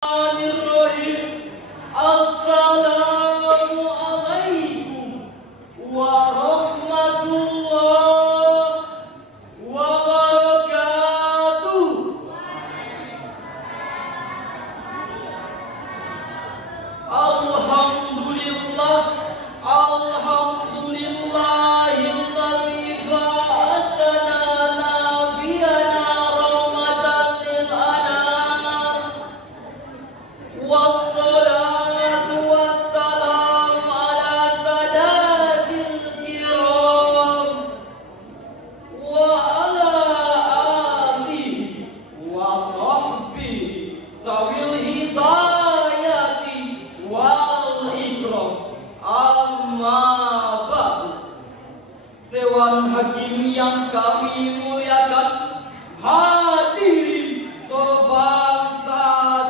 Assalamualaikum warahmatullahi wabarakatuh. Alhamdulillah, alhamdulillahilladzi ba'atsana nabiyana rahmatan lil anam. Wassalatu wassalamu ala sadatil kiram wa ala alihi wa sahbihi sawil hidayati wal ikram. Amma ba'du. Dewan Hakim yang kami muliakan, hadirin sebangsa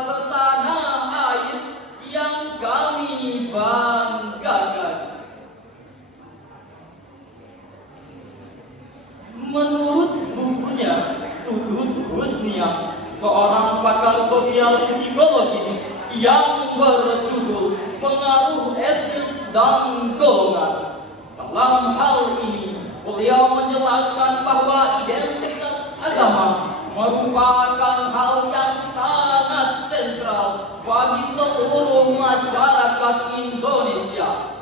setanah air yang kami banggakan. Menurut bukunya Tutut Husnia, seorang pakar sosial psikologis yang berjudul Pengaruh Etnis dan Golongan, dalam hal ini beliau menjelaskan bahwa identitas agama merupakan hal yang sangat sentral bagi seluruh masyarakat Indonesia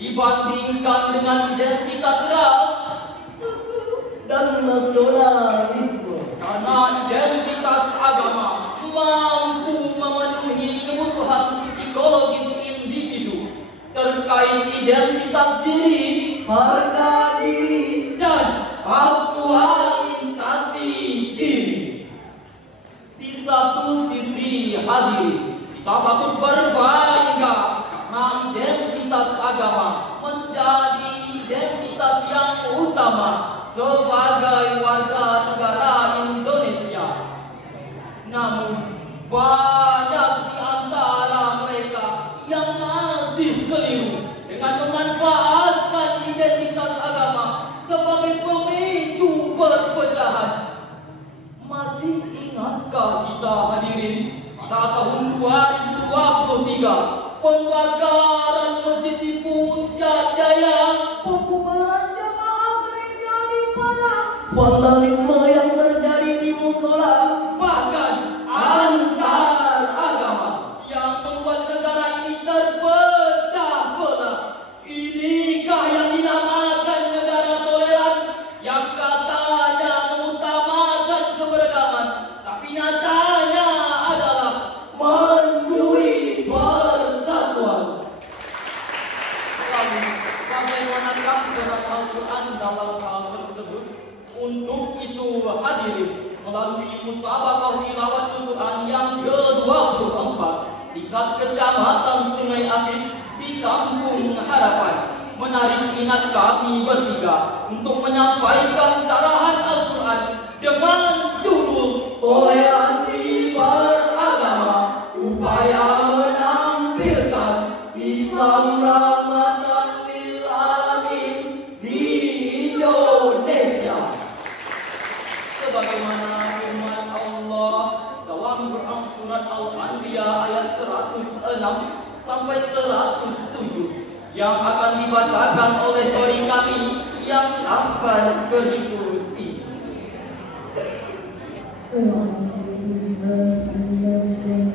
dibandingkan dengan identitas ras, suku, dan nasionalisme. Karena identitas agama mampu memenuhi kebutuhan psikologis individu terkait identitas diri, harga diri, dan aktualisasi diri. Di satu sisi hadirin, kita patut berbangga karena identitas agama menjadi identitas yang utama sebagai warga negara Indonesia. Namun banyak di antara mereka yang masih keliru dengan memanfaatkan identitas agama sebagai pemicu perpecahan. Masih ingatkah kita hadirin, pada tahun 2023 pembakaran Masjid di Puncak Jaya, pembubaran jamaah gereja di Padang, vandalisme yang terjadi di musola, bahkan antar agama yang membuat negara ini terpecah belah. Inikah yang dinamakan negara toleran, yang katanya mengutamakan keberagaman, tapi nyatanya adalah mencuri persatuan? Lalu, bagaimanakah surat Al-Quran dalam hal tersebut? Untuk itu hadirin, melalui musabaqah tilawat Al-Quran yang ke-24 tingkat Kecamatan Sungai Apit di Kampung Harapan, menarik minat kami bertiga untuk menyampaikan syarahan Al-Quran dengan judul Toleransi Beragama, upaya menampilkan Islam rahmatan lil alamin di Indonesia. Sebagaimana firman Allah dalam Quran surat Al-Anbiya ayat 106 sampai 107 yang akan dibacakan oleh qori kami yang akan berikut ini. Bismillahirrahmanirrahim.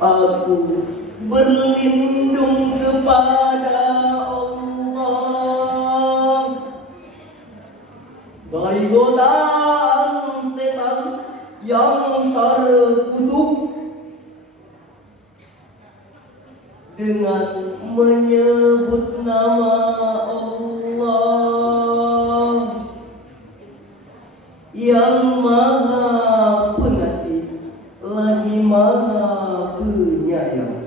Aku berlindung kepada Allah dari godaan setan yang terkutuk dengan menyebut nama Allah yang Maha Pengasih lagi Maha Penyayang.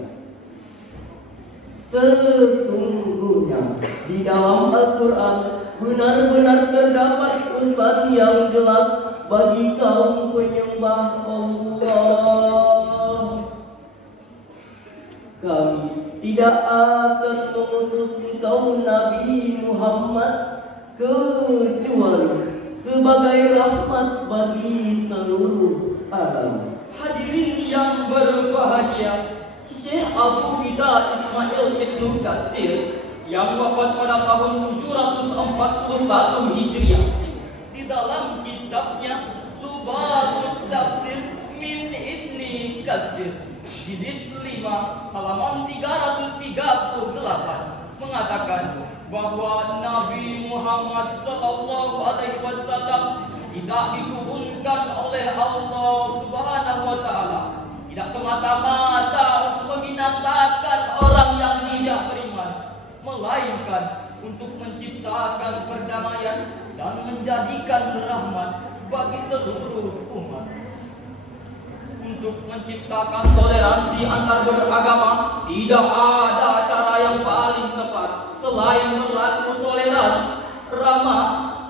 Sesungguhnya di dalam Al-Quran benar-benar terdapat pesan yang jelas bagi kaum penyembah Allah. Kami tidak akan mengutus engkau Nabi Muhammad kecuali sebagai rahmat bagi seluruh alam. Hadirin yang berbahagia, Syekh Abu Fida Ismail Ibnu Katsir yang wafat pada tahun 741 Hijriah di dalam kitabnya Lubatul Tafsir min Ibni Katsir jilid 5 halaman 338 mengatakan bahwa Nabi Muhammad sallallahu alaihi wasallam tidak diturunkan oleh Allah Subhanahu wa taala tidak semata-mata untuk membinasakan orang yang tidak beriman, melainkan untuk menciptakan perdamaian dan menjadikan rahmat bagi seluruh umat. Untuk menciptakan toleransi antar beragama, tidak ada cara yang paling tepat selain berlaku toleran, ramah,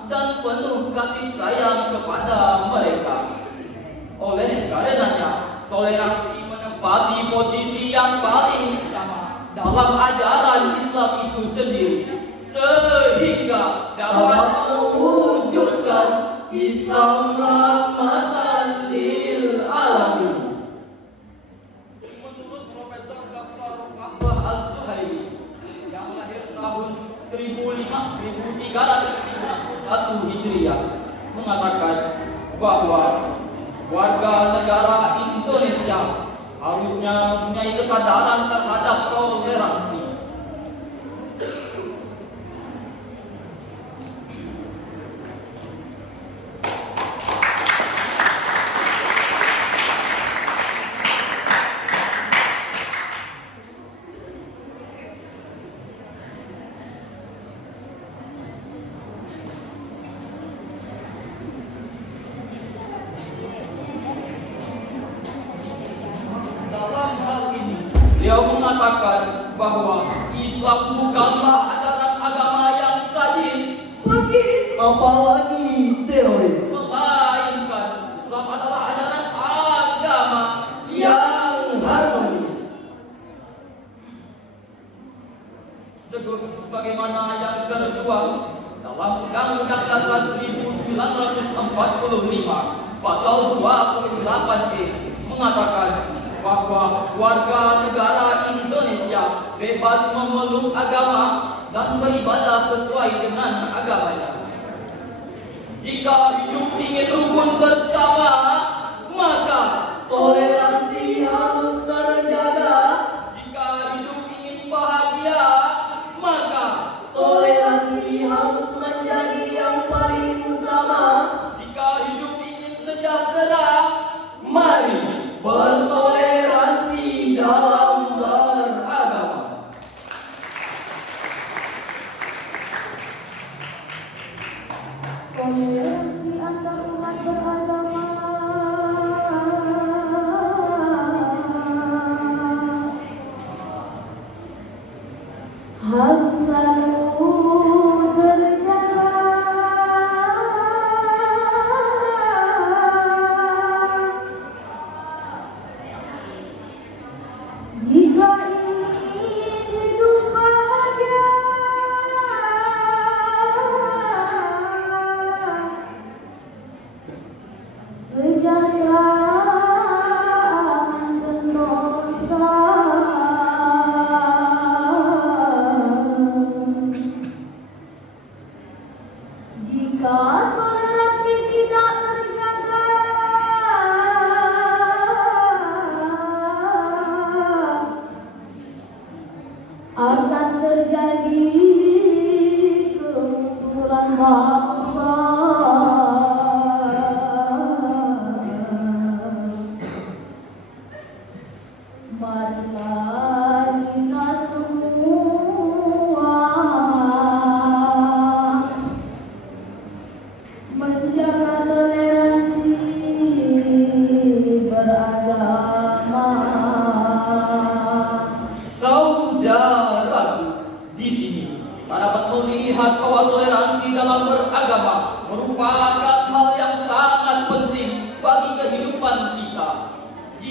dan penuh kasih sayang kepada mereka. Oleh karenanya, toleransi menempati posisi yang paling utama dalam ajaran Islam itu sendiri, sehingga dapat mewujudkan Islam rahmatan lil alamin. Menurut Profesor Dr. Akbar Al-Suhaimi yang lahir tahun 1351 Hijriah mengatakan bahwa warga negara Indonesia harusnya mempunyai kesadaran terhadap toleransi. Beliau mengatakan bahwa Islam bukanlah ajaran agama yang sadis, apalagi teroris, melainkan Islam adalah ajaran agama yang harmonis. Sebagaimana yang tertuang dalam Undang-Undang Dasar 1945 Pasal 28E mengatakan bahwa warga negara Indonesia bebas memeluk agama dan beribadah sesuai dengan agamanya. Jika hidup ingin rukun bersama, maka Toleransi harus terjaga. jika hidup ingin bahagia, maka Toleransi harus menjadi yang paling utama. jika hidup ingin sejahtera, Mari bertoleransi dalam beragama. Toleransi antar umat beragama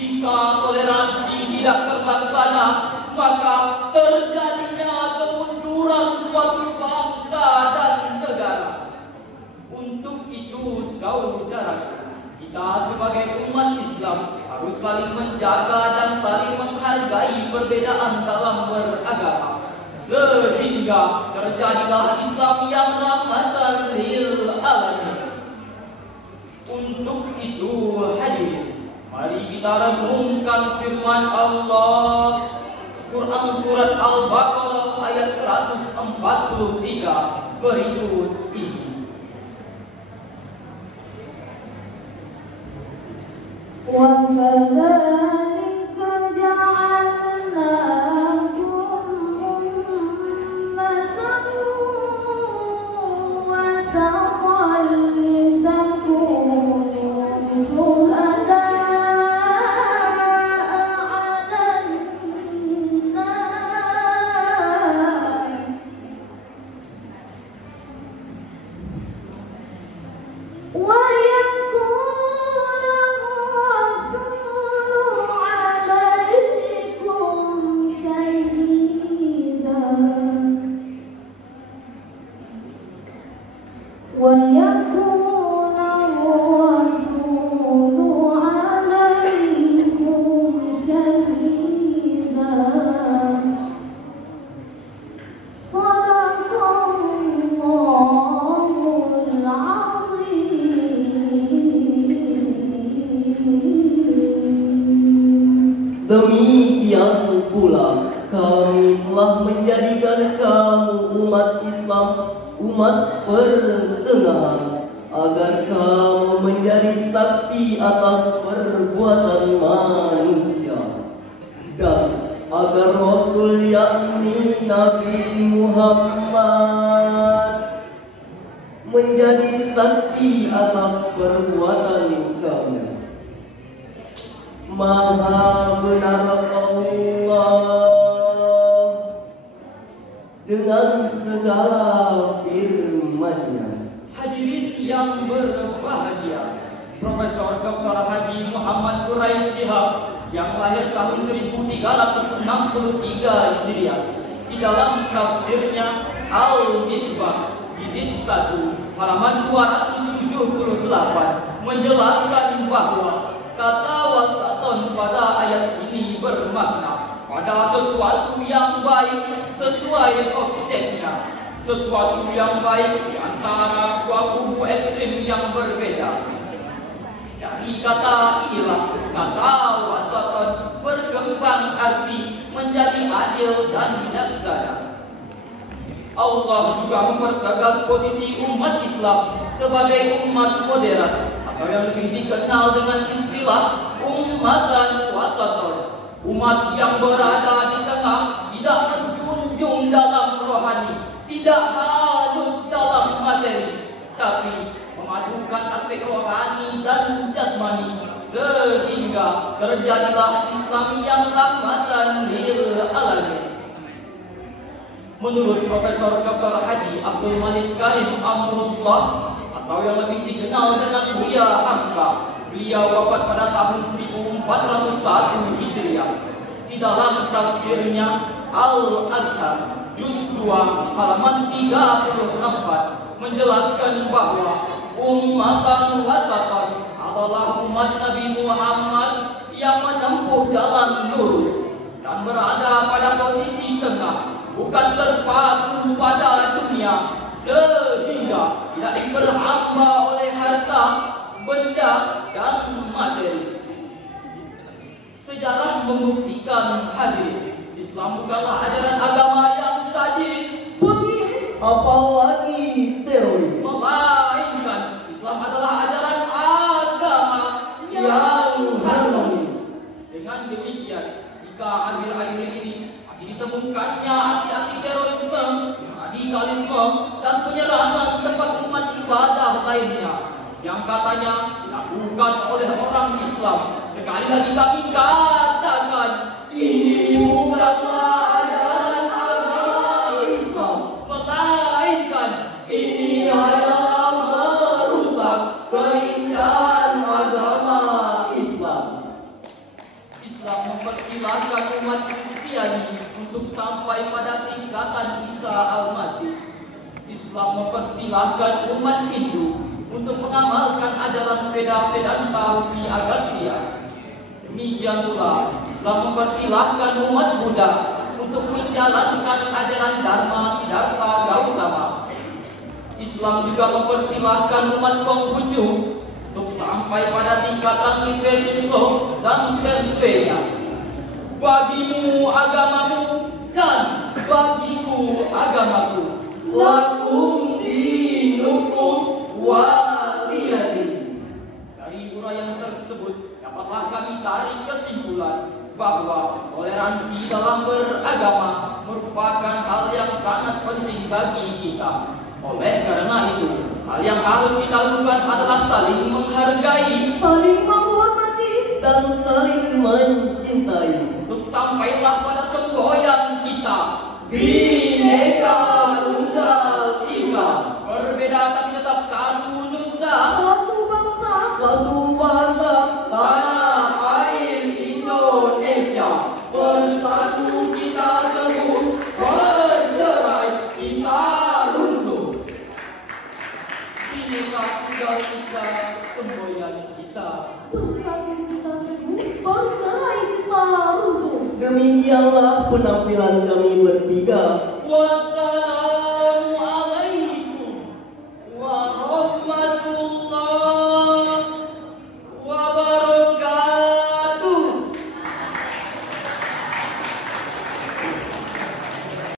Jika toleransi tidak terlaksana, maka terjadinya kemunduran suatu bangsa dan negara. Untuk itu, saudara, kita sebagai umat Islam harus saling menjaga dan saling menghargai perbedaan dalam beragama, sehingga terjadilah Islam yang rahmatan lil alamin. Untuk itu, hadirin, mari kita renungkan firman Allah, Quran surat Al-Baqarah ayat 143 berikut ini. وَكَذَلِكَ جَعَلْنَاكُمْ أُمَّةً وَسَطًا لِتَكُونُوا شُهَدَاءَ عَلَى النَّاسِ وَيَكُونَ الرَّسُولُ عَلَيْكُمْ شَهِيدًا Sadaqallahul azim. Demikian pula kami telah menjadikan kamu umat Islam, umat pertengahan, agar kamu menjadi saksi atas perbuatan manusia, dan agar Rasul yakni Nabi Muhammad menjadi saksi atas perbuatan kamu. Maha benar Allah dengan segala firman-Nya. Hadirin yang berbahagia, Profesor Dr. Haji Muhammad Quraish Shihab yang lahir tahun 1363 Hijriah, di dalam tafsirnya Al-Misbah jilid 1 halaman 278 menjelaskan bahwa kata wasaton pada ayat ini bermakna pada sesuatu yang baik sesuai objeknya, sesuatu yang baik di antara dua kubu ekstrim yang berbeda. Dari kata inilah kata wasaton berkembang arti menjadi adil dan bijaksana. Allah juga mempertegas posisi umat Islam sebagai umat modern, atau yang lebih dikenal dengan istilah ummatan wasaton, umat yang berada di tengah, tidak menjunjung dalam rohani, tidak hanyut dalam materi, tapi memadukan aspek rohani dan jasmani, sehingga terjadilah Islam yang rahmatan lil alamin. Menurut Profesor Dr. Haji Abdul Malik Karim Amrullah, atau yang lebih dikenal dengan Buya Hamka, beliau wafat pada tahun 1401 Hijriah. Di dalam tafsirnya Al-Azhar juz 2 halaman 34 menjelaskan bahwa ummatan wasatan adalah umat Nabi Muhammad yang menempuh jalan lurus dan berada pada posisi tengah, bukan terpaku pada dunia sehingga tidak diperhamba oleh harta, benda, dan materi. Sejarah membuktikan hadirin, Islam bukanlah ajaran agama yang sadis, Apalagi teroris, melainkan Islam adalah ajaran agama yang harmonis. Dengan demikian, jika akhir-akhir ini masih ditemukannya aksi-aksi terorisme, radikalisme, dan penyerangan tempat umat ibadah lainnya yang katanya dilakukan oleh orang Islam, sekali lagi kami katakan, Ini bukanlah ajaran agama Islam, melainkan ini adalah merusak keindahan agama Islam. mempersilahkan umat Kristiani untuk sampai pada tingkatan Isa Al-Masih. Islam mempersilahkan umat Hindu untuk mengamalkan ajaran Vedanta Rusi Agastya. Demikian pula Islam mempersilahkan umat Buddha untuk menjalankan ajaran Dharma Siddhartha Gautama. Islam juga mempersilahkan umat Konghucu untuk sampai pada tingkatan Isvesuso dan Sensveya. Bagimu agamamu dan bagiku agamaku. Lakum dinukum waliyadin. Dari uraian tersebut dapatlah kami tarik kesimpulan bahwa toleransi dalam beragama merupakan hal yang sangat penting bagi kita. Oleh karena itu, hal yang harus kita lakukan adalah saling menghargai, saling menghormati, dan saling mencintai. untuk sampailah pada semboyan kita. Bhinneka Tunggal Ika. Berbeda tapi tetap satu nusa, satu bangsa, Satu bahasa tanah air Indonesia. Bersatu kita teguh, bercerai kita runtuh. Bhinneka Tunggal Ika semboyan kita. bersatu kita teguh, bercerai kita runtuh. Demikianlah penampilan kami bertiga. Wassalamualaikum